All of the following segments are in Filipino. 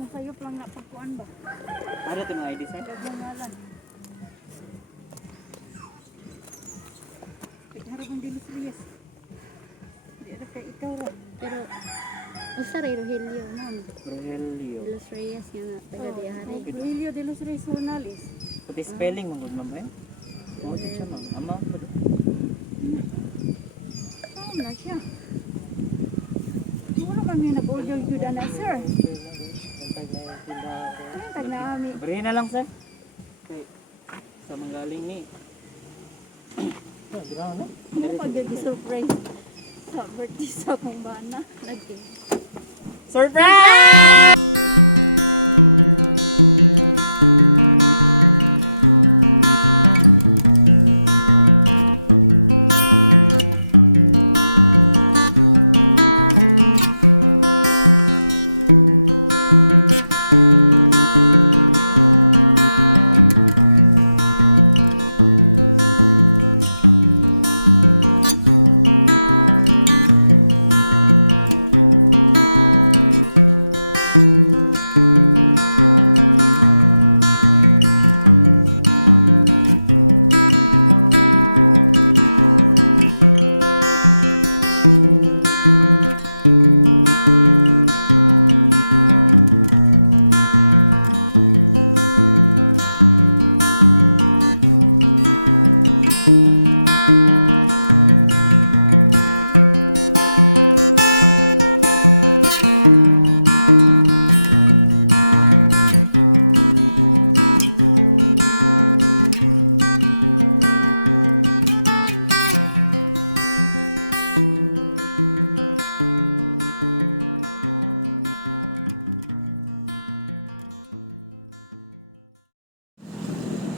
Nasayop lang na pagkuan ba? Ano ito mga ID sir? Kagangalan. Pagharap ang dilis Reyes. Di ada kay ikaw ra. Pero usa ray Rogelio ma'am. Rogelio. Los Reyes nga taga Diyahari. Rogelio de los Reyes Jornales. Pati spelling mong good ma'am eh? Oo, din siya ma'am. Ama po doon. Saan na siya? Wala kami nag-order yun na sir. Ayun, tag na ami. Barihin na lang sir. Okay. Sa manggaling ni. Grabe. Ano pag-surprise sa birthday sa akong bana? Nagting. Surprise!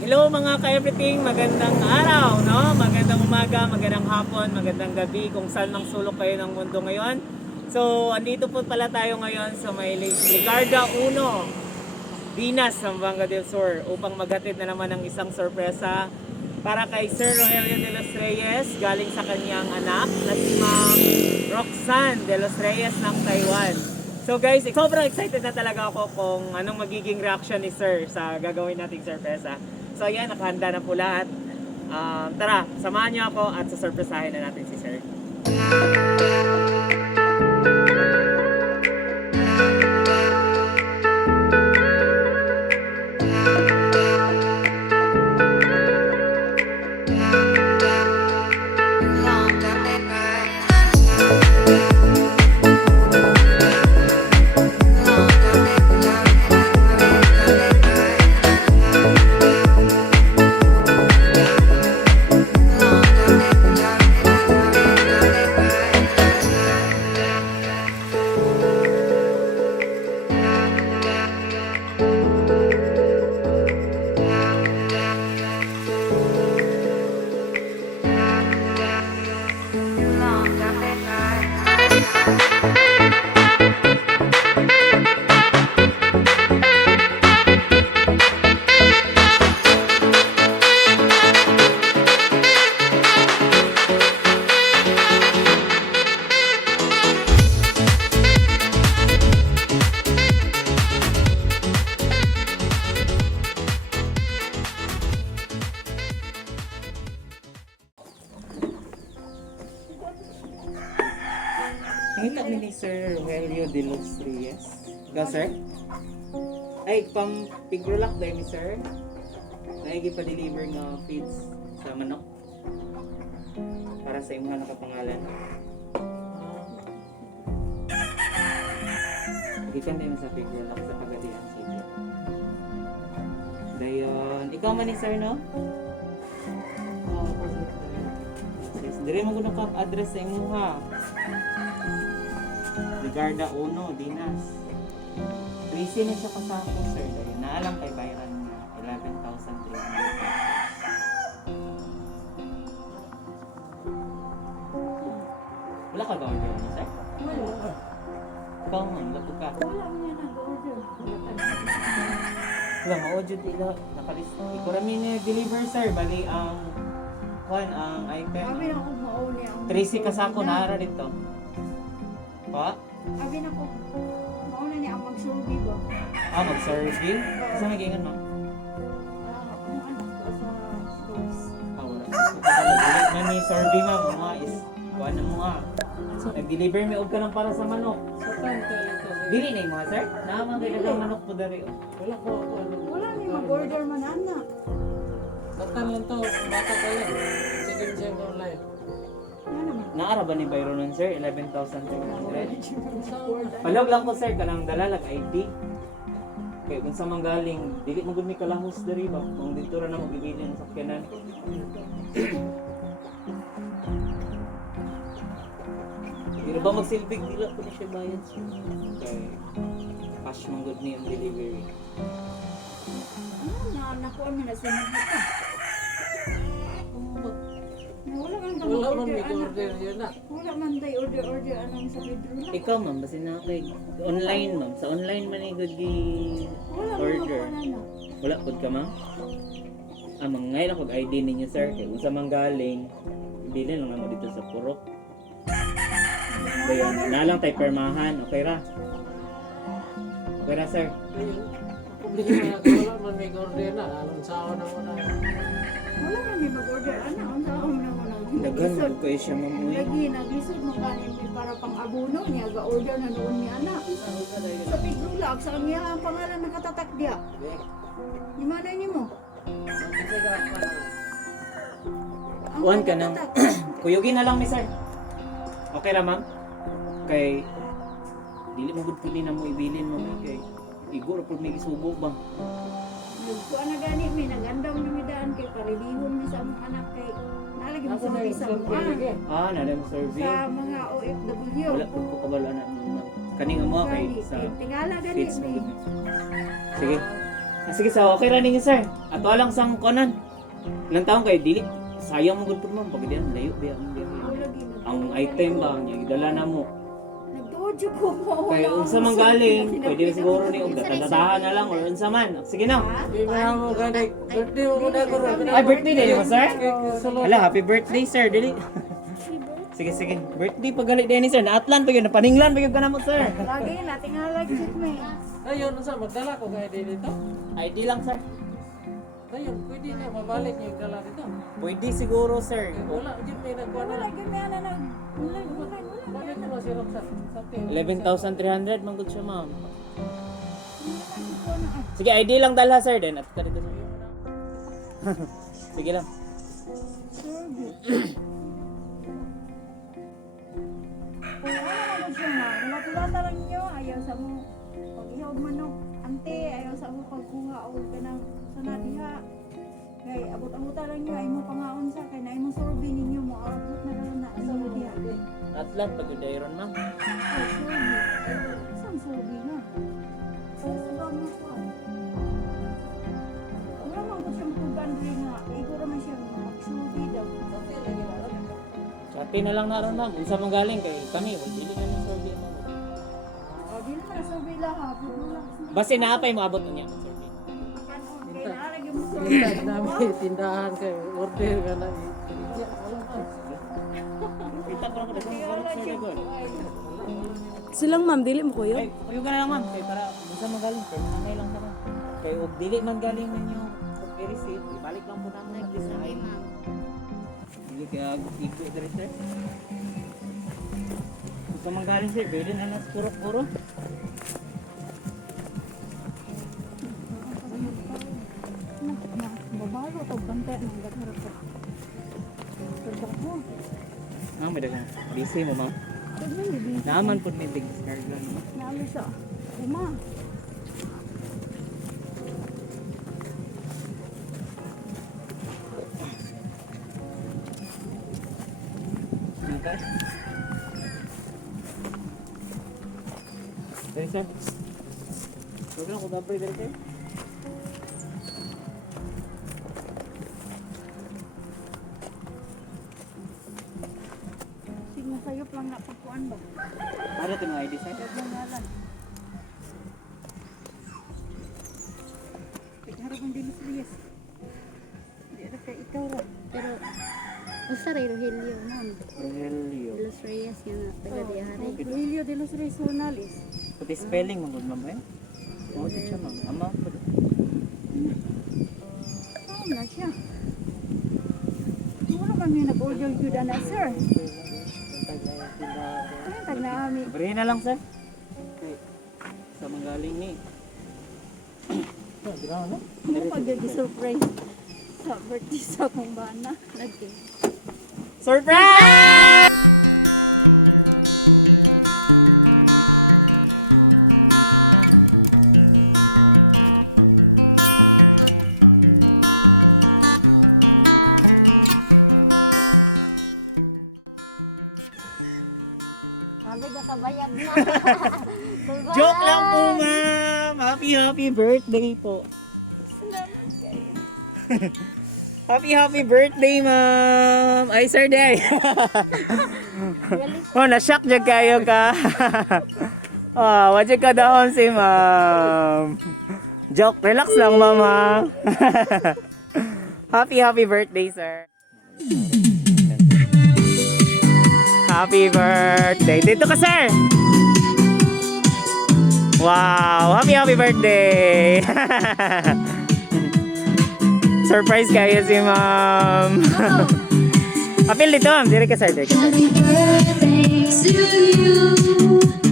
Hello mga ka-everything, magandang araw, no? Magandang umaga, magandang hapon, magandang gabi kung saan mang sulok kayo ng mundo ngayon. So, andito po pala tayo ngayon sa may Ligarda 1, Dinas, Zamboanga del Sur upang maghatid na naman ng isang sorpresa para kay Sir Rogelio de los Reyes galing sa kanyang anak na si Ma'am Roxanne de los Reyes ng Taiwan. So guys, sobrang excited na talaga ako kung anong magiging reaction ni Sir sa gagawin nating sorpresa. So ayan, nakahanda na po lahat. Tara, samahan niyo ako at susurpresahin na natin si Sir. Nakita ni Sir Rogelio de los Reyes. Ikaw, sir? Ay, pang pigrolak dahil ni sir. Naigi pa deliver nga feeds sa manok. Para sa imuha nakapangalan. Nagikan din sa pigrolak sa Pagadian City. Dayon, ikaw man ni sir, no? Dire mo ko address sa imuha. Ligarda 1, Dinas. 13 na siya kasako, sir. Dahil naalam kay bayaran niya 11,300 pesos. Wala ka ba-order mo, sir? Wala. Ikaw man, lato ka. Wala niya nag-order. Wala, ma-audio dito. Nakalista. Ikurami niya deliver, sir. Bali, ang item. Kami na akong mauli ang 13 kasako, naara dito. Pa? Abi na ko. Mauna niya ang mag-survey ba? Mag-survey? Saan nagingan, ma'am? Ang anak ko sa schools. Wala. Dili man ni survey, ma'am. Mga is, kuha na mo nag-deliver may og ka lang para sa manok. Dili na yung mga sir? Naman kayo lang manok po dari. Wala ko ano. Wala ni mag-order man anak. Takan lang to, bata ka lang. Sige siya online. Ano naman? Naara ba ni Byron nun, sir? 11,300. Palog lang ko, sir. Kanang dalalag ID. Kaya kung sa manggaling, dili mo gud mi kalahos dari ba? Kung dito ra na magbibili ng sakyanan. Dili ba magsilbig dila ko na siya bayad, sir? Kay cash man gud ni ang delivery. Ano na nakuha mo na sinunod ka? Wala man ka Wala man mag-order may anak. order yun na. Wala man tayo order anong sa bedroom lang. Ikaw, ma'am, basta na kay online, ma'am. Sa online man ni gud gi Wala man order. ako anak. Wala pud ka, ma'am? Ngayon ako ID ninyo, sir. Kaya kung sa manggaling, dili lang naman dito sa Purok. Kaya nalang tayo permahan. Okay ra? Okay ra, sir? Ayun. Hindi man ako, wala man may order na. Anong sao na muna. Wala man may mag-order anak. Ang tao mo naman ang Daghan naglisod. mo kayo siya, ma'am. Uy. Lagi naglisod mo kanin may para pang abono niya. Ga-order na noon ni anak. Sa Pigrulak, sa niya ang pangalan nakatatak diya. Di mana ni mo? Ang Kuhan ka ng... nakatatak. Kuyugin na lang, mi, sir. Okay ra, ma'am? Kay... Dili mo gud pili na mo ibilin mo, mi. Kay... Igor pud may isubo ba? Kuha na gani may nagandam na may daan kay parilihon mi sa among anak kay nalagi mo Ako sa na mga yung sa survey. Nala mo survey. sa mga OFW. Wala po ko kabalo na ma'am. Kaning mo kay sa tingala gani kids mo. may Sige. Sige sa okay ra ninyo, sir. Ato lang sang konan. Ilang taon kay dili sayang mo gud pud, ma'am. Pag diyan layo biya ang item ba niya idala na mo. nagtuod jud ko mo. Kay unsa man galing, pwede na siguro ni og dadadahan na lang or unsa man. Sige na. Hindi man mo gani. Birthday mo na ko. Ay, birthday din mo, sir? Sulod. Hala, happy birthday, sir. Dili. Sige, sige. Birthday pa gali din ni sir. Naatlan pa yun. Napaninglan pa yun ka na mo, sir. Lagi na tingala jud may. Ayun, sa magdala ko kaya dito. ID lang, sir. Ayun, pwede na mabalik yung dala dito. Pwede siguro, sir. Wala, di may nagkuha na. Wala gani ana nag wala. Bakit mo si Roxanne? Sa 11,300 man gud siya, ma'am. Sige, ID lang dalha, sir. Then, at dito, sir. Sige lang. Wala siya nga. Wala lang niyo ayaw sa mo pag-ihog manok. Ante ayaw sa mo pagkuha o kanang sanadiha. Kay abot-abutan lang niyo ay mo pangaon sa kay naay mo survey ninyo mo output na lang na sa diha. Atlan pag yun dayron, ma'am. Ay, survey. Isang survey na. Sa ba mo ko? Wala man ko siya matugan rin nga. Iguro man siya mag-survey daw. Sabi na lang naroon, ma'am. Unsa man galing kay kami. Wala dili kami survey, ma'am. O, di na survey lahat. Basta naapay mo abot niya ang survey. Kaya nalagyan mo Tindahan survey. namin, tindahan kayo. Order ka na. Kita ko lang ko sir. Silang ma'am, dili mo kuyo? Ay, kuyo ka na lang, ma'am. Kay para unsa man galing, pero nanay lang naman. Kay og dili man galing ninyo sa receipt, ibalik lang po namin ang design. Dili kaya iko diri sir. Unsa man galing sir, pwede na nas puro-puro. Babalo to bante ng gatara ko. Trabaho. May dagang busy mo, ma'am. Naman po may big descarga. Nalo siya. Uma. Okay. Dali sir. Huwag lang kung dabay dali sir. Sige sayop lang na pagkuan ba. Ano ito mga ID sir? Ngalan. Harap ang dilis-dilis. Di ada kay ikaw ra. Pero Usa ray Rogelio ma'am. Rogelio. Los Reyes nga na taga diya hari. Rogelio de los Regionales. Pati spelling mo good ma'am eh. Oo, di siya ma'am. Ama po. Oo na siya. Wala man may nag-order yun na sir. Ayun, tag na ami. Libre na lang sir. Sa manggaling ni. Ano pag-surprise sa birthday sa akong bana. Lagi. Surprise! Sabi ka kabayag na. Joke lang po ma'am. Happy birthday po. Happy birthday ma'am. Ay sir day. Oh, na-shock dyan kayo ka. Oh, wadya ka daon si ma'am. Joke, relax lang mama. Happy birthday sir. Happy birthday. Dito ka sir. Wow, happy birthday. Surprise kayo si ma'am. Apil dito ma'am, dire ka sir. Dire ka sir. Happy birthday to you.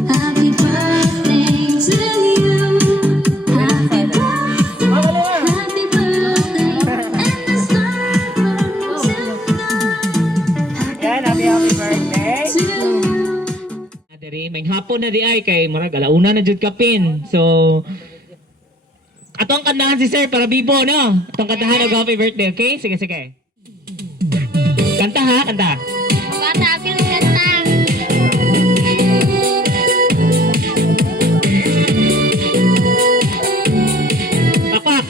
Happy birthday to you. Happy birthday. Happy birthday. And the stars burn tonight. Yan, happy birthday. To you. Diri, may hapon na di ay kay marag alauna na jud kapin. So atong kantahan si sir para bibo no. Atong kantahan og happy birthday, okay? Sige. Kanta ha, kanta. Bata apil kanta. Papak.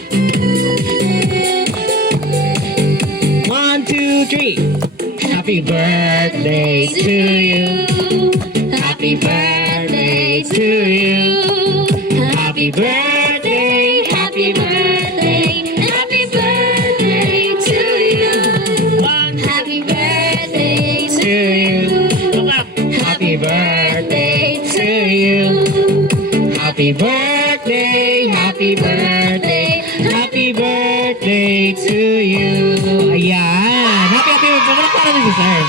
1, 2, 3. Happy birthday to you. Happy birthday to you. Happy birthday, happy birthday, Happy birthday to you. Happy birthday to to you. Happy birthday to you. Happy birthday, happy birthday to you. Ayan. Happy birthday. Para na si sir.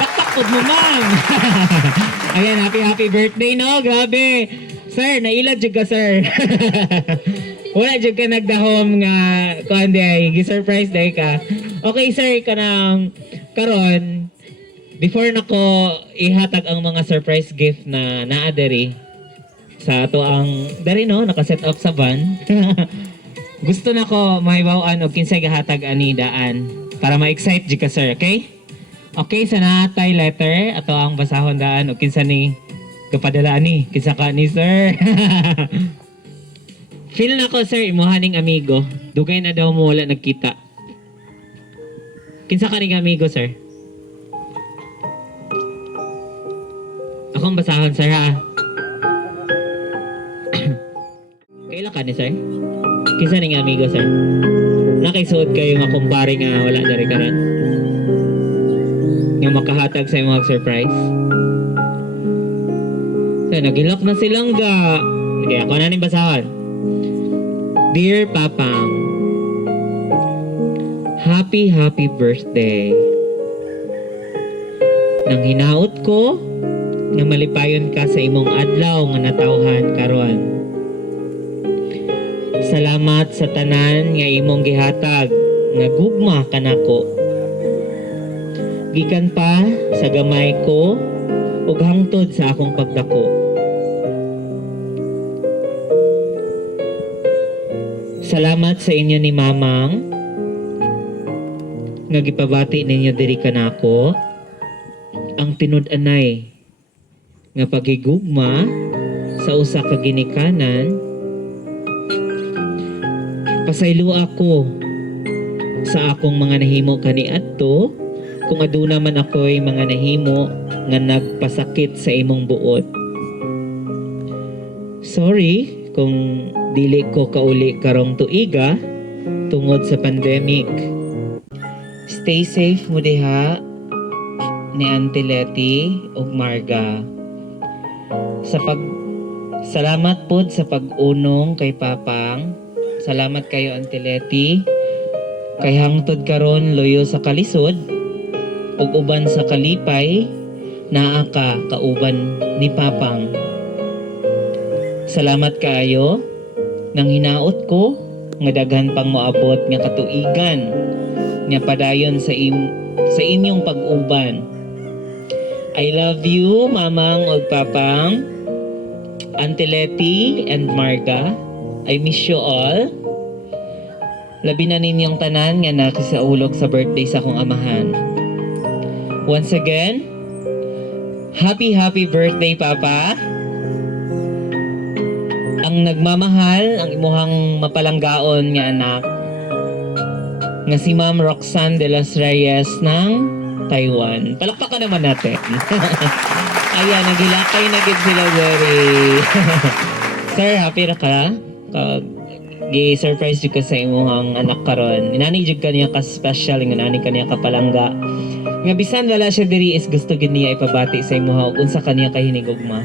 Taktakod mo, ma'am. Ayan, happy birthday, no? Grabe. Sir, nailad jud ka, sir. Wala jud ka nagdahom nga kuan day, gi-surprise day ka. Okay, sir, kanang karon before nako ihatag ang mga surprise gift na naa diri sa ato ang diri no, naka-set up sa van. Gusto nako mahibaw-an og kinsay gahatag ani daan para ma-excite jud ka, sir, okay? Okay, sa natay letter ato ang basahon daan og kinsa ni kapadala ni kinsa ka ni sir. Feel na ko sir imuhaning amigo. Dugay na daw mo wala nagkita. Kinsa ka ning amigo sir? Akong basahon sir ha. Kailan ka ni sir? Kinsa ning amigo sir? Nakisuot kayo nga kumpare nga wala dari karon. Nga makahatag sa imong surprise. So, nagilak na silang ga. Okay, ako na ning basahon. Dear Papang, happy birthday. Nang hinaot ko, nga malipayon ka sa imong adlaw nga natawhan karon. Salamat sa tanan nga imong gihatag nga gugma kanako. Gikan pa sa gamay ko ug hangtod sa akong pagdako. Salamat sa inyo ni Mamang nga gipabati ninyo diri kanako ang tinud-anay nga pagigugma sa usa ka ginikanan. Pasaylo ako sa akong mga nahimo kaniadto kung aduna man ako'y mga nahimo nga nagpasakit sa imong buot. Sorry kung dili ko kauli karong tuiga tungod sa pandemic. stay safe mo diha ni Auntie Letty ug Marga. Salamat pod sa pag-unong kay Papang. Salamat kayo Auntie Letty. Kay hangtod karon loyo sa kalisod ug uban sa kalipay naa ka kauban ni Papang. Salamat kaayo nang hinaot ko nga daghan pang moabot nga katuigan nga padayon sa inyong pag-uban. I love you, Mamang ug Papang, Auntie Letty and Marga. I miss you all. Labi na ninyong tanan nga nakisaulog sa birthday sa akong amahan. Once again, happy birthday, Papa. Ang nagmamahal, ang imuhang mapalanggaon nga anak, nga si Ma'am Roxanne de los Reyes ng Taiwan. Palakpakan naman natin. Ayan, nagilakay na gid sila very. Sir, happy ra ka? Gi-surprise jud ka sa imuhang anak karon. Inani jud kaniya ka special, nga nani kaniya ka palangga. Nga bisan wala siya diri is gusto gid niya ipabati sa imuha ug unsa kaniya kahinigugma.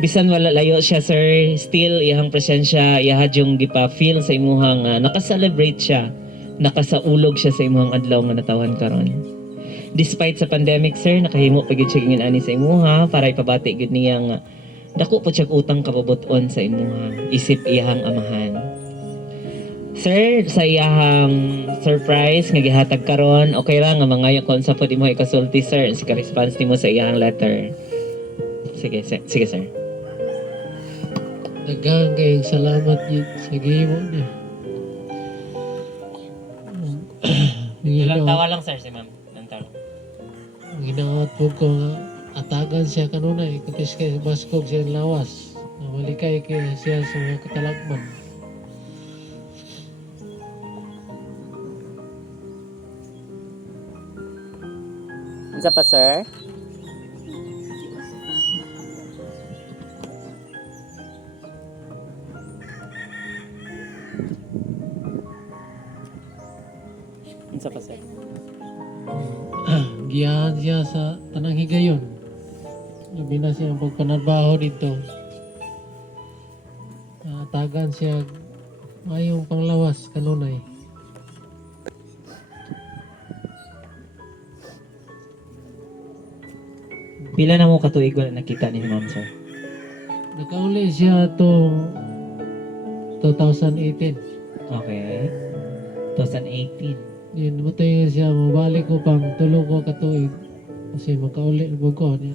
Bisan wala layo siya sir, still iyang presensya, iyahad yung gipa-feel sa imuhang naka-celebrate siya, nakasaulog siya sa imuhang adlaw nga natawhan karon. Despite sa pandemic sir, nakahimo pa gyud siya ingin ani sa imuha para ipabati gid niya nga dako po siya utang kapabuton sa imuha, isip iyang amahan. Sir, sa iyang surprise nga gihatag karon, okay ra nga mangayo kon sa pud imo ikasulti sir, sa response nimo sa iyang letter. Sige sir. Daghang kayong salamat yun sa gihimo niya. Ilang tawa lang sir si ma'am. Ilang tawa. Ginaot po ko nga atagan siya kanunay, kutis kay baskog siya lawas. Namalikay kay siya sa mga katalagman. Unsa pa sir? Unsa pa sir? Giyahan siya sa tanang higayon. Labi na siya ang pagpanarbaho dito. Atagan siya mayong panglawas kanunay. Pila na mo katuig wala nakita ni ma'am sir? Nakauli siya itong 2018. Okay. 2018. Yun, matay siya, mabalik ko pang tulong ko katuig. Kasi makauli mo ko niya.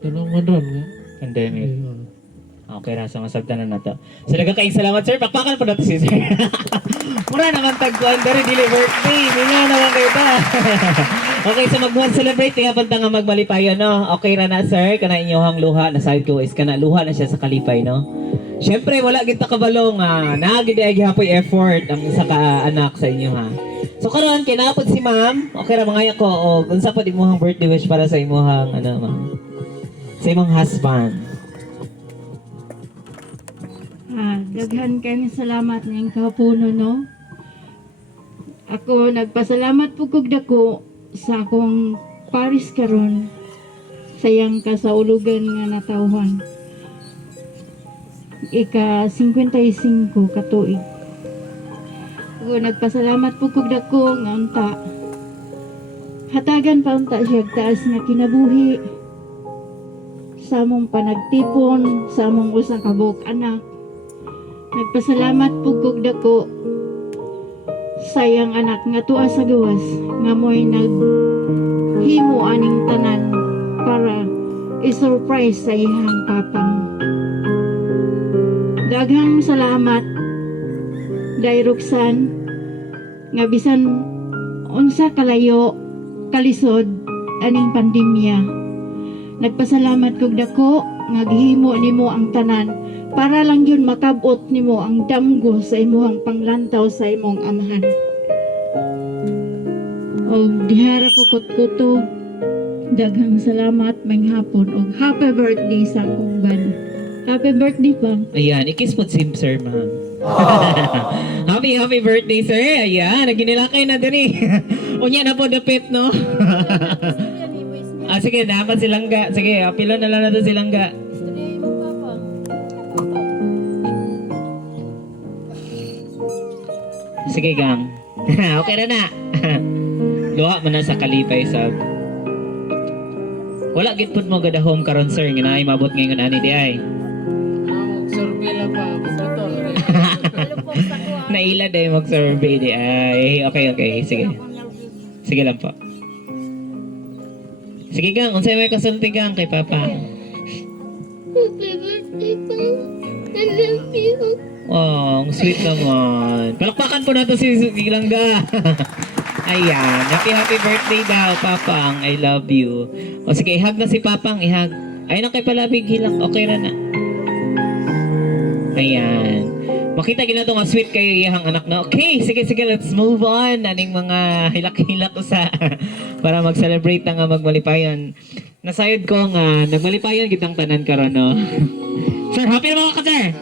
Tanong man ron nga. Pandemic. Ayun. Okay, rasa masagdanan na to. So, nagkakaing salamat, sir. Pakpakan po natin si sir. Mura naman tagpuan, pero dili birthday. Minga naman kayo ba? Okay, so mag-one celebrate. Tinga panta nga magmalipayo, no? Okay na na, sir. Kana inyohang luha. Nasahid ko is kana luha na siya sa kalipay, no? Siyempre, wala kita kabalo nga. Nagidi ay hapoy effort ang isa ka anak sa inyo, ha? So, karon kinapod si ma'am. Okay ra mga ko. O, unsa pa di mohang birthday wish para sa imuhang, ano, ma'am? Sa imong husband. Daghan kami salamat ng kapuno, no? Ako nagpasalamat po kog dako sa akong Paris karon sayang kasaulugan nga natawhan. Ika 55 katuig. Ako nagpasalamat po kog dako nga unta. Hatagan pa unta siya taas nga kinabuhi. Sa among panagtipon, sa among usa ka buok anak. Nagpasalamat po kog dako sayang anak nga tuwa sa gawas nga mo'y naghimo aning tanan para i-surprise sa iyang papang. Daghang salamat Day Roxanne nga bisan unsa kalayo kalisod aning pandemya. Nagpasalamat kog dako nga gihimo nimo ang tanan para lang yun makabot nimo ang damgo sa imuhang panglantaw sa imong amahan. O dihara ko kutkuto, daghang salamat may hapon o happy birthday sa akong bana. Happy birthday pa. Ayan, ikis po si sir, ma'am. Happy birthday, sir. Ayan, naginilakay na din eh. Unya na po dapit, no? Yan eh, waste niya. Sige, dapat silang ga. Sige, apilo na lang natin silang ga. Istoryahin mo, Papa. Sige, gang. Okay na na. Luha man na sa kalipay, sab. Wala gitpod mo gada home karon sir, nginaay mabot ngayon ani di ay. Survey lang pa, motor. Malupok sa kuha. Naila day mag-survey di ay. Okay, sige. Sige lang po. Sige gang, unsay may kasulti gang kay Papa? Happy birthday pa. I love you. Oh, ang sweet naman. Palakpakan po nato si Langga. Ayan, happy birthday daw, Papang. I love you. O sige, ihag na si Papang, ihag. Ayun ang kay palabig hilang. Okay na na. Ayan. Makita gina to nga sweet kayo iyahang anak na. Okay, sige, let's move on. Aning mga hilak-hilak ko sa para mag-celebrate na nga magmalipayan. Nasayod ko nga, nagmalipayan kitang tanan karon no. Sir, happy na mga ka, sir?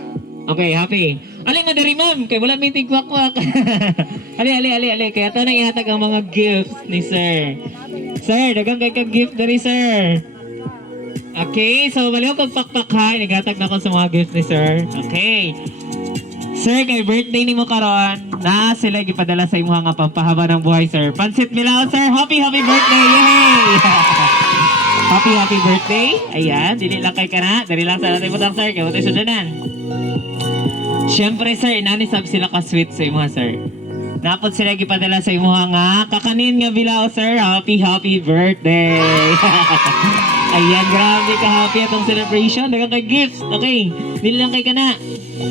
Okay, happy. Aling nga dari ma'am, kay wala may tigwakwak. ali. Kaya ito na ihatag ang mga gifts ni sir. Sir, dagang kay kag-gift dari sir. Okay, so baliw kag pakpak ha. Naghatag na ko sa mga gifts ni sir. Okay. Sir, kay birthday ni mo karon, na sila gipadala sa imo nga pampahaba ng buhay sir. Pansit Milao sir, happy birthday! Yay! happy birthday. Ayan, dili lang kay kana. Dali lang sa natin butang sir, kay butang sudanan. Siyempre sir, inani sab sila ka-sweet sa imo sir. Napot sila gipadala sa imo nga kakanin nga bilao sir. Happy birthday. Ayan, grabe ka happy atong celebration. Dagang kay gifts. Okay, dili lang kay kana.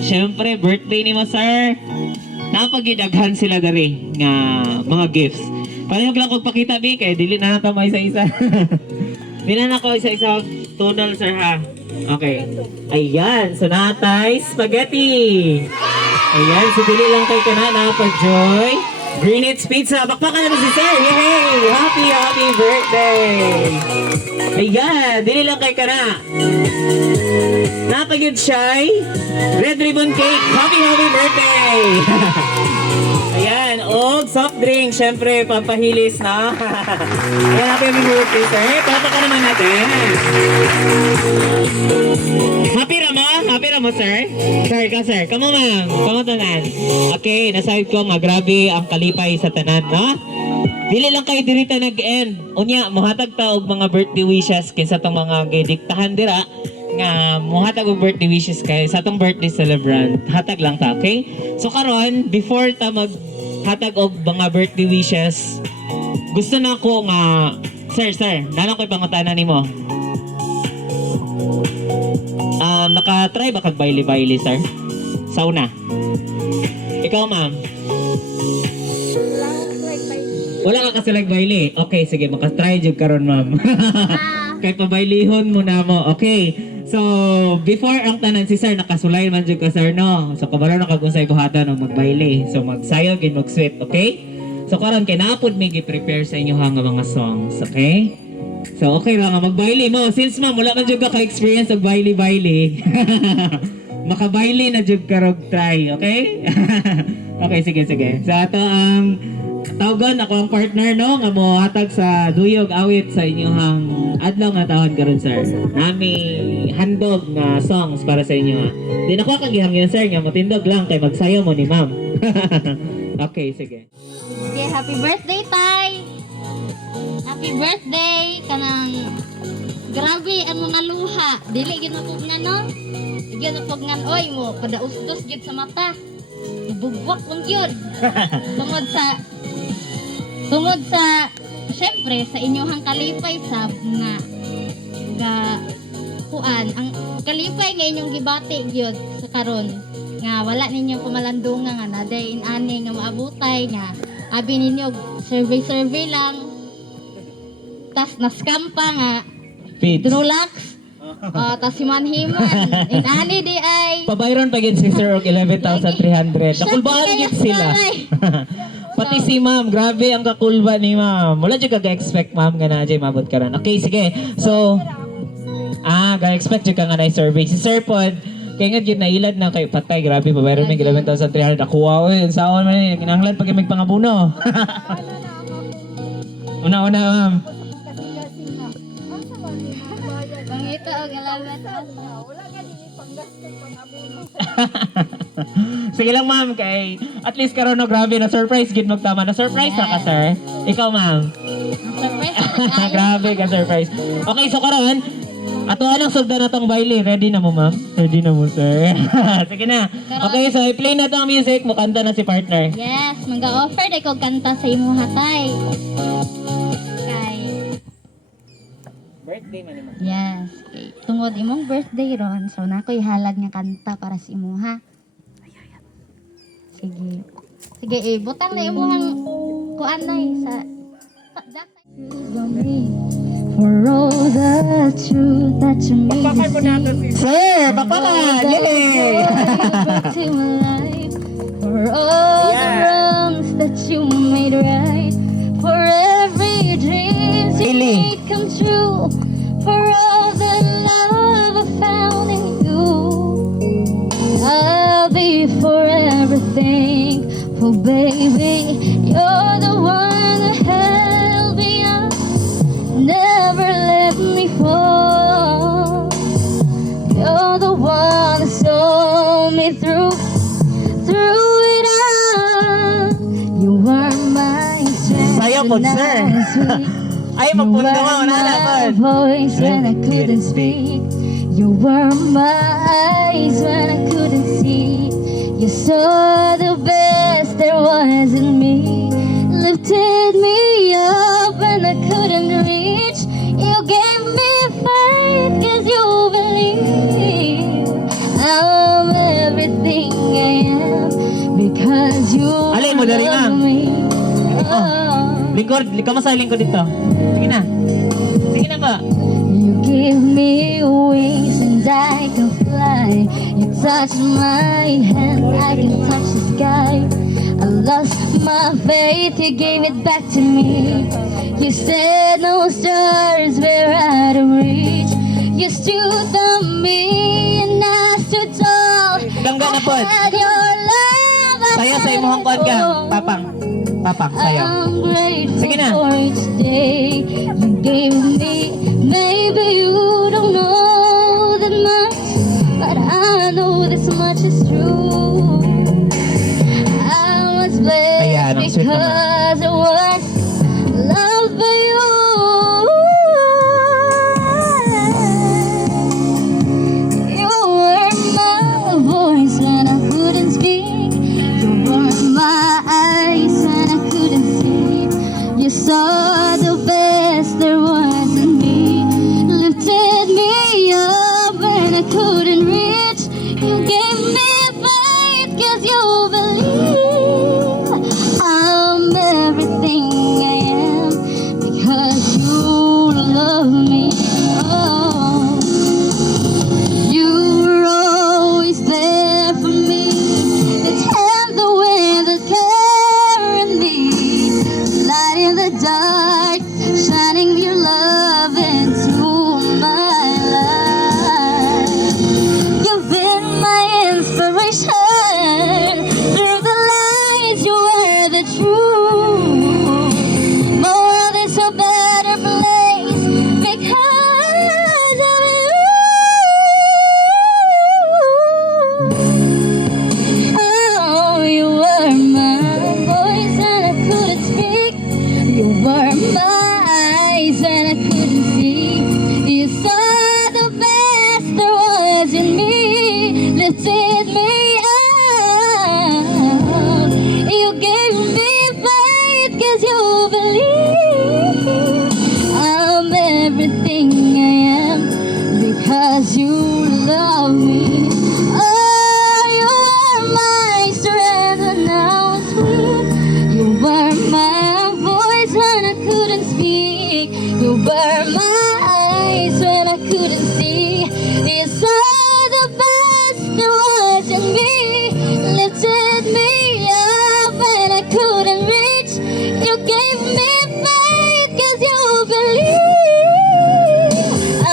Siyempre, birthday ni mo sir. Napagidaghan sila dari nga mga gifts. Paano lang kong pakita bi kay dili na nato may isa-isa. Dili na ko isa-isa tonal sir ha. Okay. Ayan, so natay spaghetti. Ayan, so dili lang kay kana napag-joy. Greenwich Pizza. Bakbakan naman si sir. Yay! Happy birthday! Ayan, dili lang kay kana. Napag-yun siya'y red ribbon cake. Happy birthday! Ayan, og soft drink. Siyempre, pampahilis na. Ayan, happy birthday, sir. Palakpakan naman natin. Happy ramo, sir? Sir, ka, sir. Kamo, ma'am. Kamo, tanan. Okay, nasahid ko nga grabe ang kalipay sa tanan, no? Dili lang kayo dirita nag-end. Unya, muhatag ta og mga birthday wishes kinsa tong mga gidiktahan dira nga muhatag og birthday wishes kay sa tong birthday celebrant. Hatag lang ta, okay? So karon, before ta maghatag og mga birthday wishes, gusto na ko nga sir, nalang ko'y pangutanan nimo. Naka-try ba kag baili-baili, sir? Sauna. Ikaw, ma'am? Wala ka kasi baili. Okay, sige, makatry jud karon, ma'am. Kay pabailihon mo na mo. Okay. So, before ang tanan si sir, nakasulay man jud ka, sir, no? So, kabalo na kag unsay buhatan ng magbaili. So, magsayaw gid mag-sweet, okay? So, karon kay naapod may gi-prepare sa inyo nga mga songs, okay? So, okay lang nga magbaili mo. Since ma'am, wala man jud ka ka-experience og baili-baili. Makabaili na jud ka rog try, okay? Okay, sige. So, ato ang tawgon ako ang partner no nga mo hatag sa duyog awit sa inyong adlaw nga tawhan karon sir. Nami handog na songs para sa inyo. Di na ko kagihangin sir nga matindog lang kay magsayaw mo ni ma'am. Okay, sige. Okay, happy birthday, Tay! Happy birthday! Kanang grabe ang mga luha. Dili ginapog nga, no? Ginapog nga, oy mo, padaustos gid sa mata. Bugwak mong yun. Tungod sa syempre sa inyong kalipay sab nga kuan ang kalipay nga inyong gibati gyud sa karon nga wala ninyo pumalandungan nga naday inani nga maabutay nga abi ninyo survey lang tas na-scam pa nga Drulax tas si Manhiman inani di ay Pabayron pa gid si sir og 11,300. Nakulbaan gid sila. Pati si ma'am, grabe ang kakulba ni ma'am. Wala dyan ka-expect ma'am nga na dyan mabot ka ron. Okay, sige. So, ga-expect dyan ka nga na survey. Si Sir Pod, kaya nga dyan nailad na kay Patay. Grabe, pabayron may 11,300. Nakuha ko yun. Saan man yun? Kinahanglan pag may pangabuno. Una-una, ma'am. Kasi nga, ang sa mga bayad. Mangita og alamat. Wala nga din panggastos pang-abono. Sige lang, ma'am, kay at least karon no, grabe na surprise gid magtama na surprise ra ka, sir. Ikaw, ma'am. Ang surprise na Grabe ka surprise. Okay, so karon ato anang solda na tong baile. Ready na mo, ma'am? Ready na mo, sir. Sige na. Okay, so i-play na tong music. Mukanta na si partner. Yes, mag-offer day ko kanta sa imo hatay. Kay Birthday man mo. yes, kay tungod imong birthday ron, so nakoy halad nga kanta para sa imo ha. Sige. Sige, butang na imong kuan nay sa for all the truth that you made me see. Sir, bakbakan! Yay! To my life, for all the wrongs that you made right, for every dream you Really? made come true, for all the love I found in you. I'll be forever thankful, baby. You're the one that held me up, never let me fall. You're the one that saw me through it all. You were my strength. Sayo po, when I sir. was weak. Ay, You magpunta were mo. my Nalapad. voice when I couldn't speak. You were my eyes when I couldn't see. You saw the best there was in me, lifted me up when I couldn't reach. You gave me faith 'cause you believe I'm everything I am because you Alay mo, dari, love ma'am. me. Oh. Lingkod, ka sa lingkod dito. Sige na. Sige na ba? You give me wings and I can fly. You touch my hand, I can touch the sky. I lost my faith, you gave it back to me. You said no stars were out of reach. You stood on me and I stood tall. Gangga na po. Had your love, I Saya sa had imong it kod ka. all. Papang. Papang, sayo. I'm grateful Sige na. for each day you gave me. Maybe you don't know that much, but I know this much is true. I was blessed Ayan, ang sweet naman. because I was loved by you. You were my voice when I couldn't speak. You were my eyes when I couldn't see. You saw the best there was in me, lifted me up when I couldn't reach. You gave me faith 'cause you believe I'm everything I am because you love me. Oh. You were always there for me, the tender wind that carried me, light in the dark, shining your love into my life. You've been my inspiration, through the lies you were the truth. My world is a better place because of you. Oh, you were my voice when I couldn't speak. You were my eyes when I couldn't see. You saw the best there was in me, lifted me up. You gave me faith 'cause you believe I'm everything I am because you love me. Oh, you were my strength when I was weak. You were my voice when I couldn't speak. You were my eyes when I couldn't see. You saw the best there was in me, lifted me up when I couldn't reach. You gave me faith 'cause you believe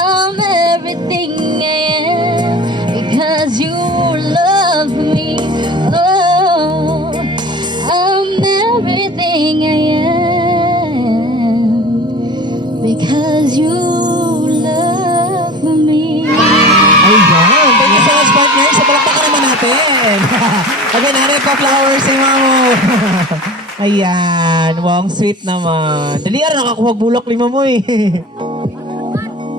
I'm everything I am because natin. Okay, nanay pa flowers si Mamo. Ayan, wow, ang sweet naman. Dali ka, nakakuha bulok lima mo eh.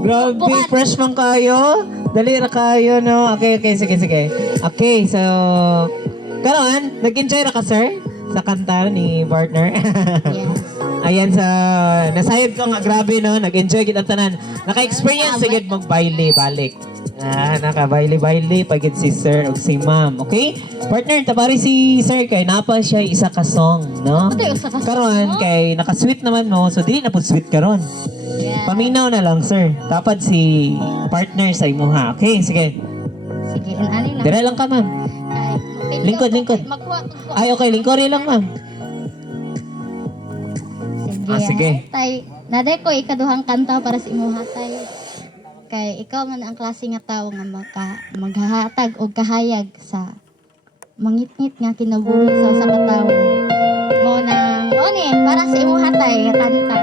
Grabe, fresh man kayo. Dali na kayo, no? Okay, sige. Okay, so, karon, nag-enjoy na ka, sir? Sa kanta ni partner? Yes. Ayan, sa nasayod ko nga, grabe, no? Nag-enjoy kita tanan. Naka-experience agad mag-baile, balik. Naka-baile-baile, pagid si sir o si ma'am. Okay? Partner, tabari si sir kay napa siya isa ka song, no? Ito yung sa Karon, kay naka-sweet naman mo, so dili na po sweet karon. Yeah. Paminaw na lang, sir. Dapat si partner sa imuha. Okay, sige. Sige, inali lang. Dire lang ka, ma'am. Ay, Lingkod. Magkuha. Ay, okay. Lingkod lang, ma'am. Sige. Sige. Tay, naday ko ikaduhang kanta para sa imuha tay. Kay ikaw man ang klase nga tawo nga maghahatag og kahayag sa mangitngit nga kinabuhi sa usa ka tawo. Mo nang ni para sa imuha tay nga kanta.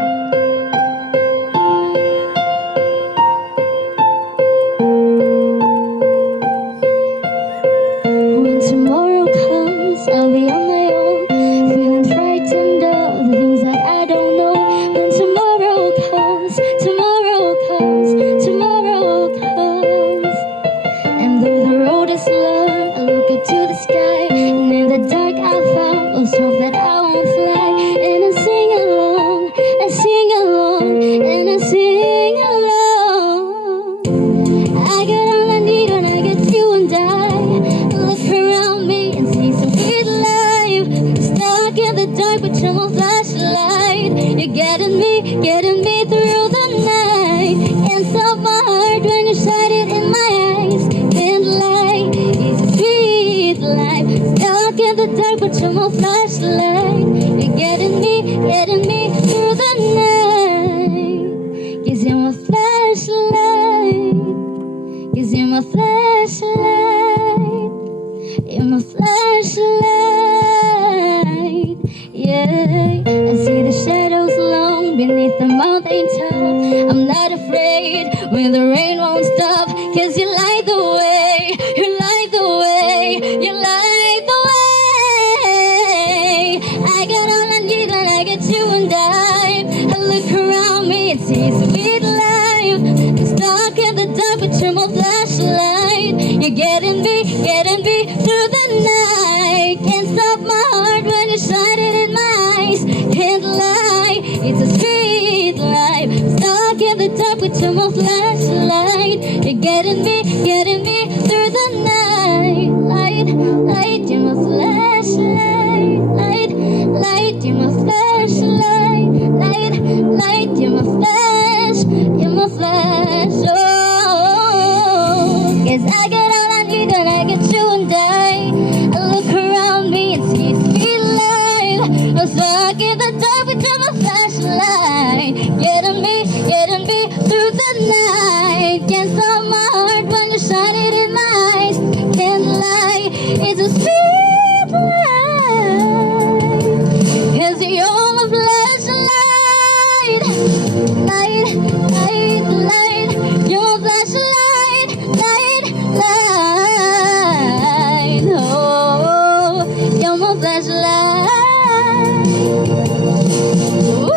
When tomorrow comes, I'll be on my own, feeling frightened of the things that I don't know. When tomorrow comes, and though the road is long, I look up to the sky, and in the dark I found most hope that I won't fly, and I sing along, and I sing along. I got all I need when I get you and I look around me and see some sweet life. Stuck in the dark with your flashlight. You're getting me through the night. Can't stop my heart when you shine it in my eyes. Can't lie, it's a sweet life. Stuck in the dark with your flashlight. You're getting me through the night. 'Cause you're my flashlight. 'Cause you're my flashlight. You're my flashlight. Yeah, I see the shadows long beneath the mountain top. I'm not afraid when the rain won't stop. 'Cause you light the way. You light the way. You light the way. I got all I need when I get you and I look around me and see sweet life. Stuck in the dark with your flashlight. You're getting me through the night. Can't stop my heart when you shine it in my eyes. Can't lie, it's a sweet life. Stuck in the dark with your flashlight. You're getting me through the night. Light, you're my flashlight. Light, you're my flashlight. Light, you're my flash. You're my flash. Oh, 'cause I got all I need when I get you and I look around me and see sweet light. I'm stuck in the dark with your flashlight. Getting me through the night. Can't stop my heart when you shine it in my eyes. Can't lie, it's a sweet light. 'Cause you're my flashlight. Light, you're my flashlight. Light, oh, you're my flashlight. Ooh,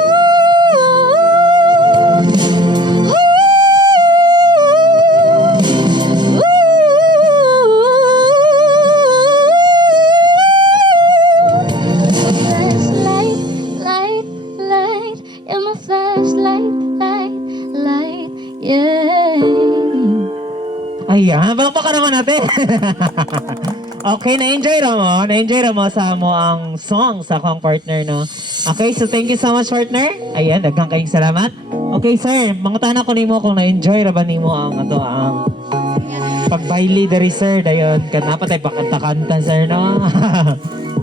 flashlight, light, you're my flashlight, light, yeah. Ayan, palakpakan naman natin. Okay, na-enjoy ra mo sa mo ang song sa akong partner, no? Okay, so thank you so much, partner. Ayan, daghang kayong salamat. Okay, sir, mangutahan ako nimo kung na-enjoy ra ba nimo ang pagbaili dari, sir. Dayon, napatay pakanta-kanta, sir, no?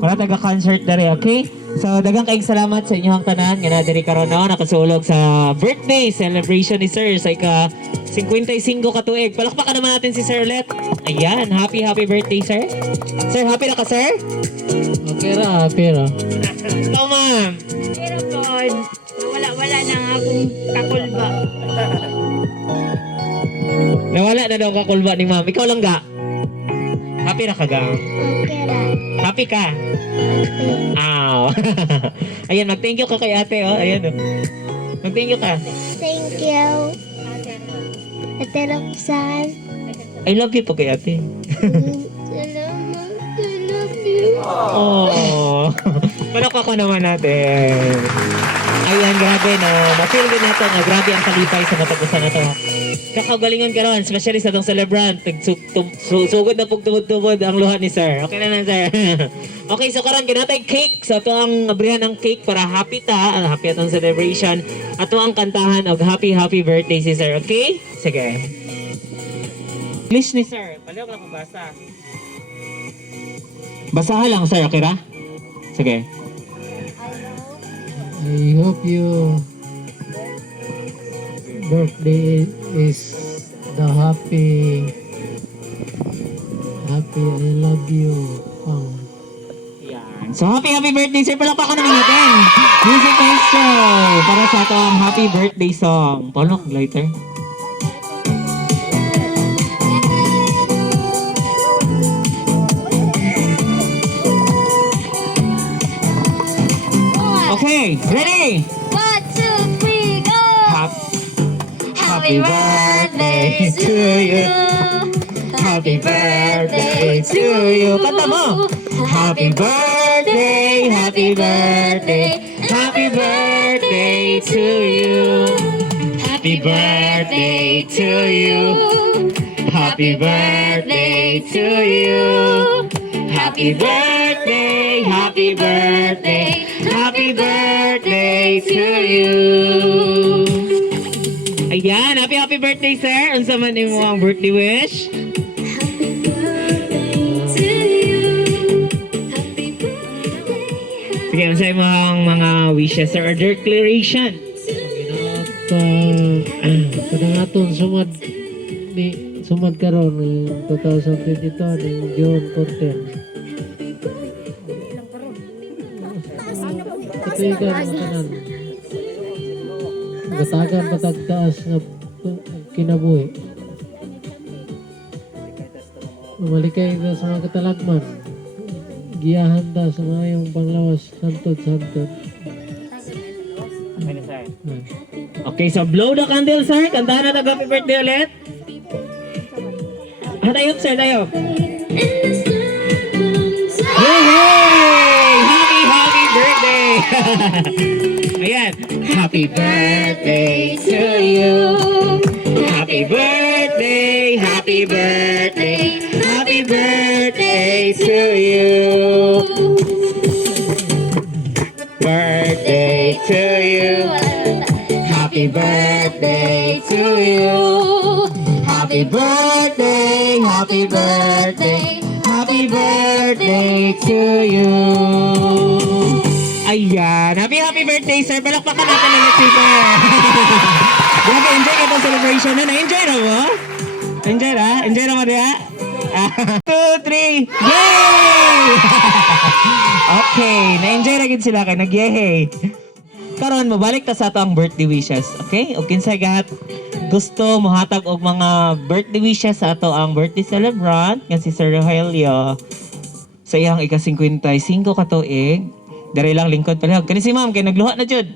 Wala taga-concert dari, okay? So, daghang kayong salamat sa inyong tanan. Nga na diri karon, no? Nakasulog sa birthday celebration ni sir sa ika 55 katuig. Palakpakan naman natin si Sir Let. Ayan, happy birthday, sir. Sir, happy na ka, sir? Okay ra, pero. Ikaw, ma'am. Pero God, wala na nga akong kakulba. Nawala na daw kakulba ni ma'am. Ikaw lang ga. Happy ra ka gang? Okay ra. Happy ka? Okay. Aw. Ayan, mag-thank you ka kay ate, oh. Ayan, oh. Mag-thank you ka. Thank you. Ate Roxanne. I love you po kay ate. Salamat. I love you. Oh. Palakpak ko naman natin. Ayan, grabe no. Ma-feel din nato nga grabe ang kalipay sa matapusan na to. Kakagalingon ka ron, especially sa tong celebrant. Sugod na pagtumod-tumod ang luha ni sir. Okay na sir. Okay, so karon kinatay cake. So ito ang abrihan ng cake para happy ta. Happy atong celebration. Ato ang kantahan of happy birthday si sir. Okay? Sige. English ni sir. Paliw lang kung basa. Basahan lang sir, okay ra? Sige. I hope you birthday is the happy I love you. Yan. So happy birthday sir. Palakpakan naman natin. Music maestro para sa ato ang happy birthday song. Paano lighter? Okay, ready? 1, 2, 3, go! Happy birthday to you. Happy birthday to you. Kanta mo. Happy birthday, happy birthday, happy birthday to you. Happy birthday to you. Happy birthday to you. Happy birthday, happy birthday, happy birthday to you. Ayan, happy birthday sir. Unsa man imo ang birthday wish? Happy birthday to you. Happy birthday. Sige, unsa imo ang mga wishes sir or declaration? Kadang aton sumad karon 2022 ng June 14. Katigan ang tanan. Gatagan patagtaas na kinabuhi. Malikay ka sa mga katalagman. Giyahan ta sa mga yung panglawas santod. Okay, so blow the candle sir. Kantahan na happy birthday ulit. Tayo sir, tayo. Yay! Happy birthday! Ayan. Happy birthday to you. Happy birthday, happy birthday, happy birthday to you. Birthday to you. Happy birthday to you. Happy birthday, happy birthday, happy birthday to you. Ayan, happy birthday sir. Palakpakan natin ulit si sir. Grabe, enjoy ka itong celebration na. Na-enjoy na mo? Enjoy na? Enjoy na mo diya? 2, 3, yay! Okay, na-enjoy na gid sila kay nag-yay. Karon mo balik ta sa ato ang birthday wishes, okay? O kinsay gahat gusto mohatag og mga birthday wishes sa ato ang birthday celebrant nga si Sir Rogelio sa iyang ika-55 ka tuig. Dere lang lingkod palihog. Kani si ma'am kay nagluha na jud.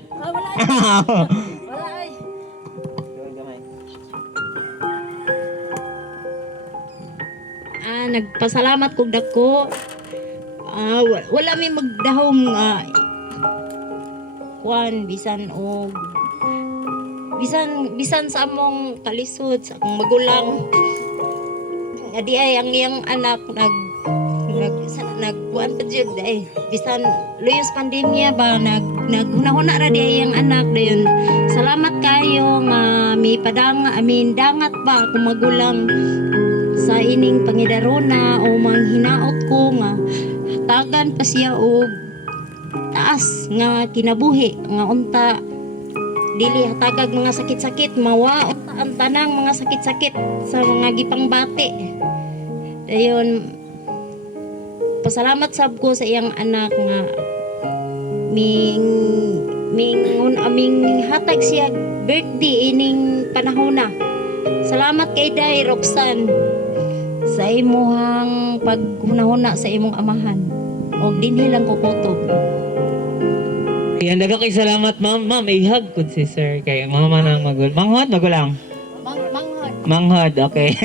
Nagpasalamat kog dako. Wala may magdahom nga kuan bisan og bisan sa among kalisod sa akong magulang. Nga di ay ang iyang anak nagkuan pa jud ay bisan luyos pandemya ba naghunahuna ra di ay ang anak dayon. Salamat kayo nga dangat ba akong magulang sa ining pangidarona o manghinaot ko nga hatagan pa siya og taas nga kinabuhi nga unta dili hatagag mga sakit-sakit mawa unta ang tanang mga sakit-sakit sa mga gipang-bati. Dayon pasalamat sab ko sa iyang anak nga aming hatag siya birthday ining panahon na. Salamat kay Day Roxanne sa imuhang paghunahuna sa imong amahan. O dinhi lang ko kutob. Ayan, dagang kay salamat ma'am. Ma'am, ihag ko si sir kay mama nang magulang. Manghod, okay.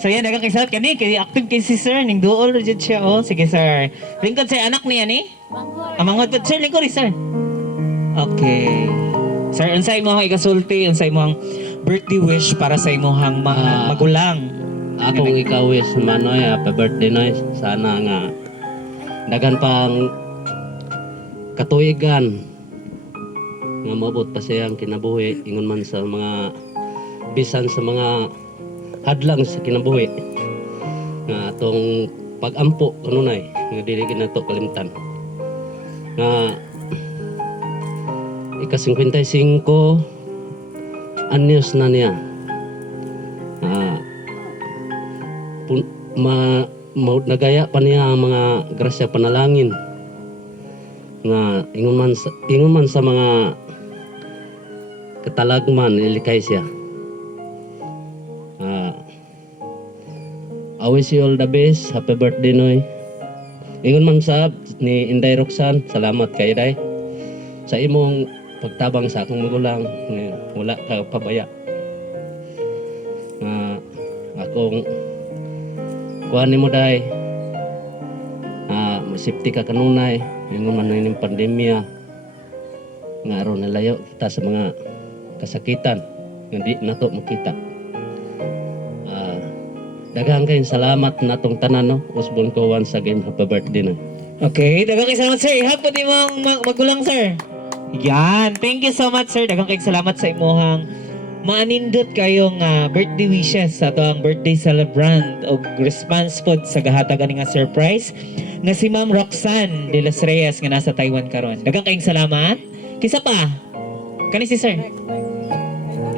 So yan, dagang kay salamat kani kay active kay si sir ning duol jud siya oh. Sige sir. Lingkod sa anak niya ni? Manghod po sir, lingkod sir. Okay. Sir, unsay mo ang ikasulti, unsay mo ang birthday wish para sa imong magulang? Akong ikawis manoy, happy birthday noy. Sana nga dagan pang katuigan nga maabot pa siyang kinabuhi ingon man sa mga bisan sa mga hadlang sa kinabuhi nga atong pag-ampo kanunay nga dili kinato kalimtan nga ika-55 anyos na niya nagaya pa niya ang mga grasya panalangin nga ingon man sa mga katalagman ilikay siya. I wish you all the best. Happy birthday noy. Ingon man sa ni Inday Roxanne, salamat kay Inday sa imong pagtabang sa akong magulang nga wala ka pabaya. Akong kuha ni mo day safety ka kanunay ingon man ning pandemya nga aron nalayo kita sa mga kasakitan nga di nato makita. Daghang kayong salamat natong tanan no. Usbon ko once again happy birthday na. Okay, daghang kay salamat sir. Ihap po di mo magulang sir. Yan, thank you so much sir. Daghang kay salamat sa imuhang maanindot kayong birthday wishes sa ato ang birthday celebrant o response pod sa gahatag ani nga surprise nga si Ma'am Roxanne de los Reyes nga nasa Taiwan karon. Daghang kayong salamat. Kisa pa? Kani si sir?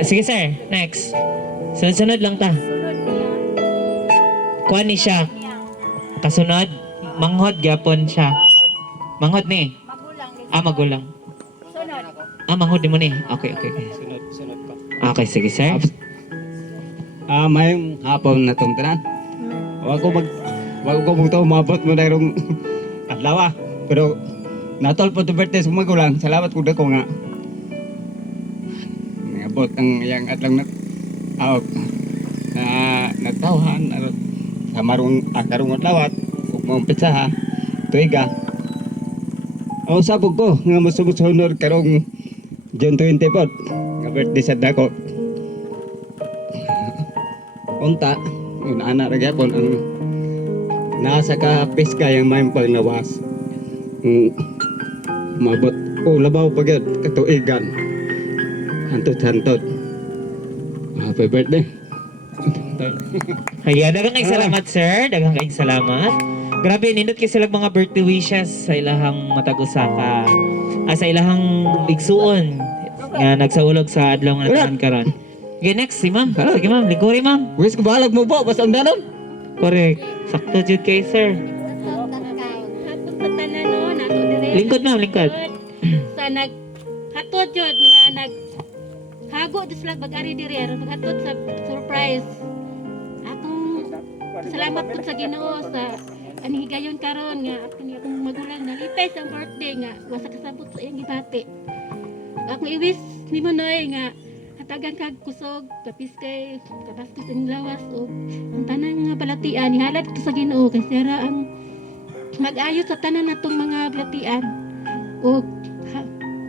Sige sir, next. Sunod-sunod lang ta. Kuha ni siya. Kasunod, manghod gyapon siya. Manghod ni? Magulang. Manghod di mo ni? Okay. Sunod ko. Okay, sige sir. Mayong hapon na itong tanan. Wag ko buto umabot mo na yung adlaw. Pero natol po to birthday sa magulang. Salamat po ko nga. Nangabot ang iyang adlang na nagtawhan sa karong adlawat ug mong pizza ha. Tuiga. Ako sabog ko nga musumut-sunod karong June 20 po. Nga birthday sa dako. Unta, una ra gyapon ang nasa ka piska yang may panglawas. Mabot labaw pagad katuigan. Hantot. Happy birthday. Ayan, daghang kayong salamat sir. Daghang kayong salamat. Grabe, nindot kayo sila mga birthday wishes sa ilahang matag-usaka. Sa ilahang bigsuon nga nagsaulog sa adlaw nga natahan karon. Okay, next si ma'am. Sige ma'am, liguri ma'am. Wis ko balag mo po basta ang danon. Correct. Sakto jud kay sir. Hapon sa tanan no, nato dire. Lingkod ma'am, lingkod. Sa hatod jud nga hago dis lag bag-ari dire aron maghatod sa surprise. Atong salamat pud sa Ginoo sa ani higayon karon nga akong magulang nalipay sa birthday nga wasa kasabot sa iyang gibati. Akong iwis nimo noy nga hatagan kag kusog kapis kay kabaskos ang lawas o ang tanan nga balatian ihalad ko sa Ginoo kay sira ang mag-ayo sa tanan natong mga balatian o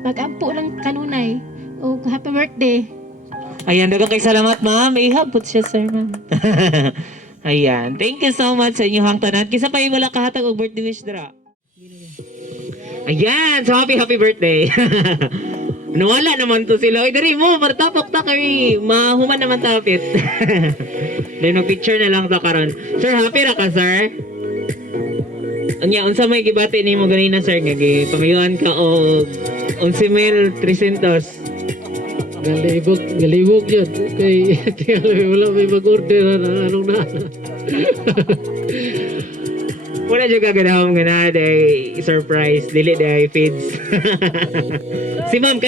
pag-ampo lang kanunay o happy birthday. Ayan, daghang kay salamat ma'am. Ihapot siya sir ma'am. Ayan, thank you so much sa inyong tanan. Kisa pa wala kahatag og birthday wish dra. Ayan, so happy birthday. Nawala naman to sila. Oy, dari mo, martapok ta kay mahuman naman tapit. Then picture na lang ta karon. Sir, happy ra ka sir? Anya, unsa may gibati nimo ganina sir nga gipangayuan ka og 11,300. Galibog yun. Kay wala may mag-order na anong na. Wala dyan kaganahom nga na day surprise, dili day feeds. Si ma'am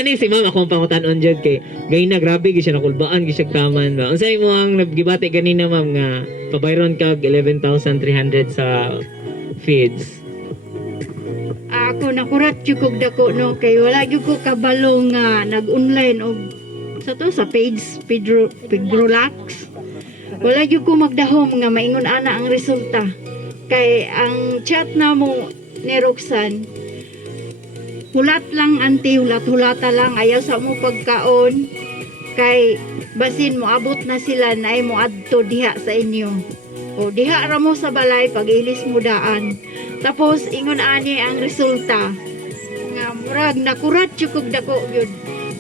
akong pangutan-on jud kay gayna grabe gyud siya nakulbaan gyud siya taman ba. Unsay mo ang nagibati ganina ma'am nga pabayron kag 11,300 sa feeds? Ako nakurat jud kog dako no kay wala jud ko kabalo nga nag-online og sa page Pedrolax. Wala jud ko magdahom nga maingon ana ang resulta. Kay ang chat na mo ni Roxanne hulat lang anti, hulat-hulata lang, ayaw sa mo pagkaon, kay basin mo abot na sila na ay mo adto diha sa inyo. O diha ra mo sa balay, pag-ilis mo daan. Tapos, ingon ani ang resulta. Nga, murag, nakurat yukog dako yun.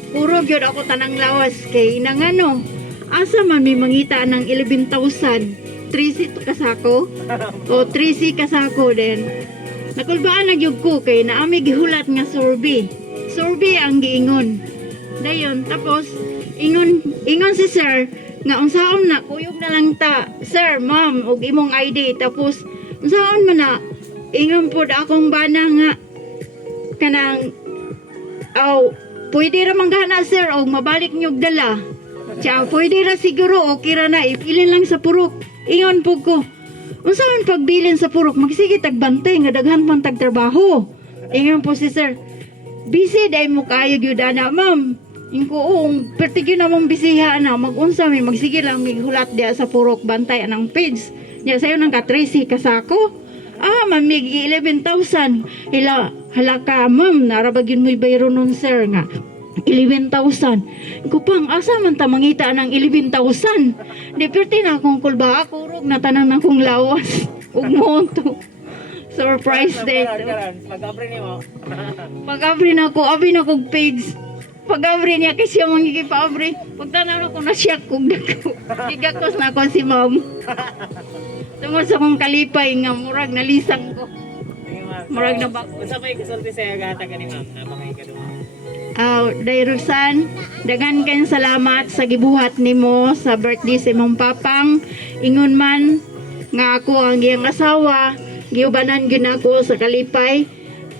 Puro yun ako tanang lawas, kay nangano, asa man may mangita ng 11,000, 3 kasako, o 3 kasako din. Nakulbaan na gyud ko kay naami gihulat nga survey. Survey ang giingon. Dayon tapos ingon si sir nga unsaon na kuyog na lang ta. Sir, ma'am, og imong ID tapos unsaon man na ingon pod akong bana nga kanang pwede ra manggana sir og mabalik nyog dala. Tiya, pwede ra siguro okay ra na ipilin lang sa purok. Ingon pod ko. Unsaon pagbilin sa purok magsige tagbantay nga daghan man tagtrabaho. Ingon po si sir. Busy dai mo kayo gyud ana ma'am. Ingko pertigyo na mong bisiha na magunsa may magsige lang mighulat dia sa purok bantay anang page. Nya sayo nang ka 13 kasako. Ma'am mig 11,000. Hala ka ma'am narabagin mo bayro nun sir nga 11,000. Kupang asa man ta mangita ng 11,000. Di perti na akong kulba ako rog na tanan akong lawas. Ug mo to. Surprise date. Pag-abri nimo. Pag-abri na ako, abi na kog page. Pag-abri niya kasi siya mangigipa-abri. Pagtanaw ako na siya kog dako. Gigakos na ako si ma'am. Tungod sa kong kalipay nga murag nalisang ko. Murag na ba? Unsa may kasulti sa agata kani ma'am? Napakay ka duha. Dairusan, dagan kayong salamat sa gibuhat nimo sa birthday sa imong papang. Ingon man nga ako ang iyang asawa, giubanan gyud ako sa kalipay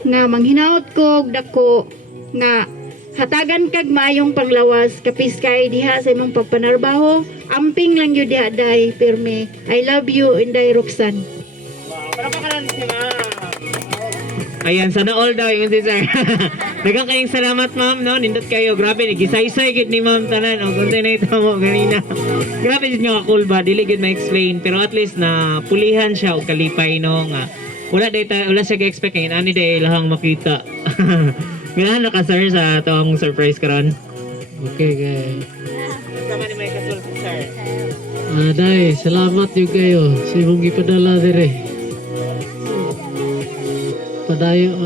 nga manghinaot ko og dako nga hatagan kag maayong panglawas kapis kay diha sa imong pagpanarbaho. Amping lang gyud diha day pirme. I love you Inday Roxanne. Wow, para pa kalan si ma'am. Ayan, sana all daw yung sir. Dagang kayong salamat ma'am, no? Nindot kayo, grabe, nagisaysay gid ni ma'am tanan. O, kung na ito mo, ganina. Grabe yun yung cool ba, dili gid ma-explain. Pero at least na pulihan siya o kalipay, no? Nga, wala siya ka-expect ngayon. Ani day lahang makita. Ganahan na ka sir sa itong surprise karon. Okay, kay. Sama ni may kasulti sir. Day, salamat yung kayo. Sa imong ipadala dire. Padayo,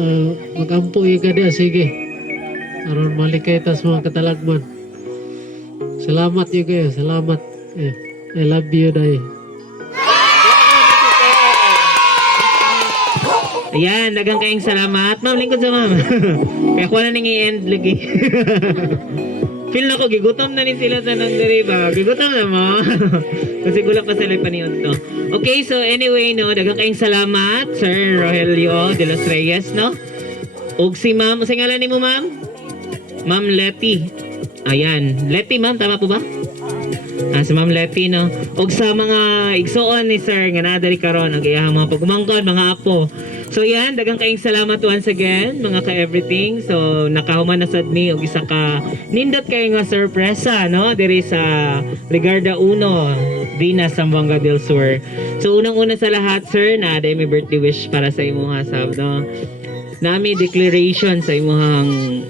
magampo ka dia, sige. Aron malikay tas mga katalagman. Salamat yung kayo, salamat. I love you, day. Ayan, dagang kayong salamat. Ma'am, lingkod sa ma'am. Kaya ko na nang i-end lagi. Feel na ko, gigutom na ni sila sa nandari ba? Gigutom na mo. Kasi gula pa sila paniyon to. Okay, so anyway, no, dagang kayong salamat, Sir Rogelio de los Reyes, no? Og si ma'am, sa ngalan ni mo, ma'am? Ma'am Letty. Ayan, Letty, ma'am, tama po ba? Si Ma'am Letty, no? Og sa mga igsoon ni Sir, nga nadari karon ang iyang mga pagumangkon, mga apo. So yan, dagang kayong salamat once again, mga ka-everything. So nakahuman na sad mi og isa ka nindot kayo nga sorpresa, no? Diri sa Ligarda 1, Dina, Zamboanga del Sur. So unang-una sa lahat, sir, na day may birthday wish para sa imuha sab, no? Nami declaration sa imuhang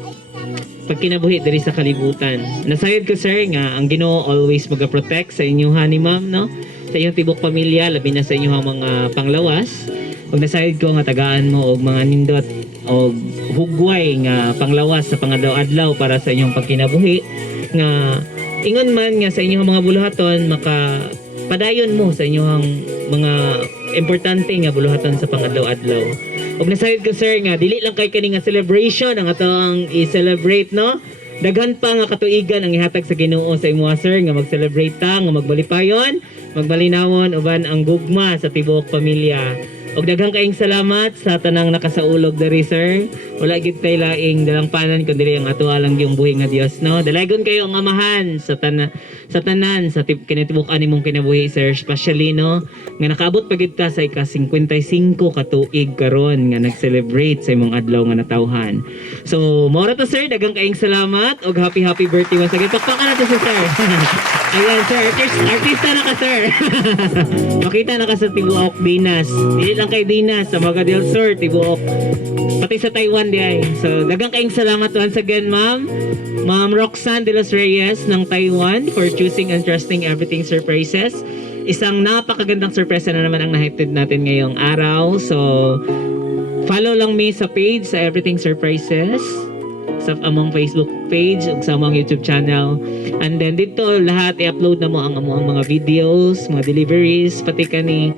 pagkinabuhi diri sa kalibutan. Nasayod ko sir nga ang Ginoo always magaprotect sa inyuha ni ma'am, no? Sa inyong tibok pamilya, labi na sa inyong mga panglawas. Ug nasayod ko nga tagaan mo og mga nindot og hugway nga panglawas sa pangadlaw-adlaw para sa inyong pagkinabuhi nga ingon man nga sa inyong mga buluhaton maka padayon mo sa inyong mga importante nga buluhaton sa pangadlaw-adlaw. Ug nasayod ko sir nga dili lang kay kani nga celebration ang atong i-celebrate, no? Daghan pa nga katuigan ang ihatag sa Ginoo sa imo sir nga mag-celebrate ta nga magbalipayon, magbalinawon uban ang gugma sa tibuok pamilya. Og daghang kaayong salamat sa tanang nakasaulog diri sir. Wala gid tay laing dalang panan kun dili ang ato lang yung buhi nga Dios no. Dalaygon kayo ang amahan sa tanan sa kinatibuk-an nimong kinabuhi sir, especially no nga nakaabot pa gid ka sa ika-55 ka tuig karon nga nag-celebrate sa imong adlaw nga natawhan. So, mao ra to sir, daghang kaayong salamat og happy birthday once again. Pakpakan nato si sir. Ayan sir, artista na ka sir. Makita na ka sa Tibuok Dinas. Dili lang kay Dinas sa Maga del Sur, Tibuok. Pati sa Taiwan di ay. So, daghang kaayong salamat once again, ma'am. Ma'am Roxanne de los Reyes ng Taiwan for choosing and trusting Everything Surprises. Isang napakagandang surpresa na naman ang nahatid natin ngayong araw. So, follow lang me sa page sa Everything Surprises sa among Facebook page ug sa among YouTube channel. And then dito lahat i-upload na mo ang among mga videos, mga deliveries, pati kani.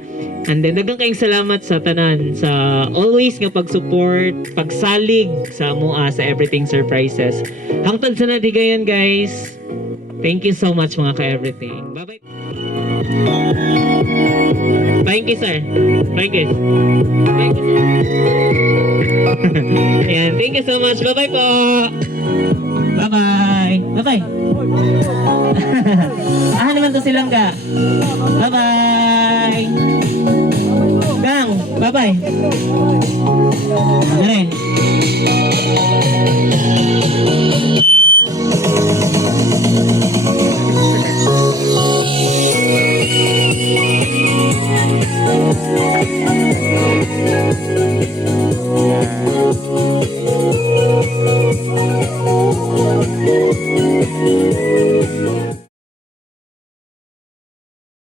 And then daghang kaayong salamat sa tanan sa always nga pag-support, pagsalig sa amoa sa Everything Surprises. Hangtod sa nadigayon guys. Thank you so much mga ka-everything. Bye-bye. Thank you sir. Thank you. Thank you sir. Ayan, thank you so much. Bye-bye po. Bye-bye. Bye-bye. Naman to silang ka. Bye-bye. Gang, bye-bye. Ano rin?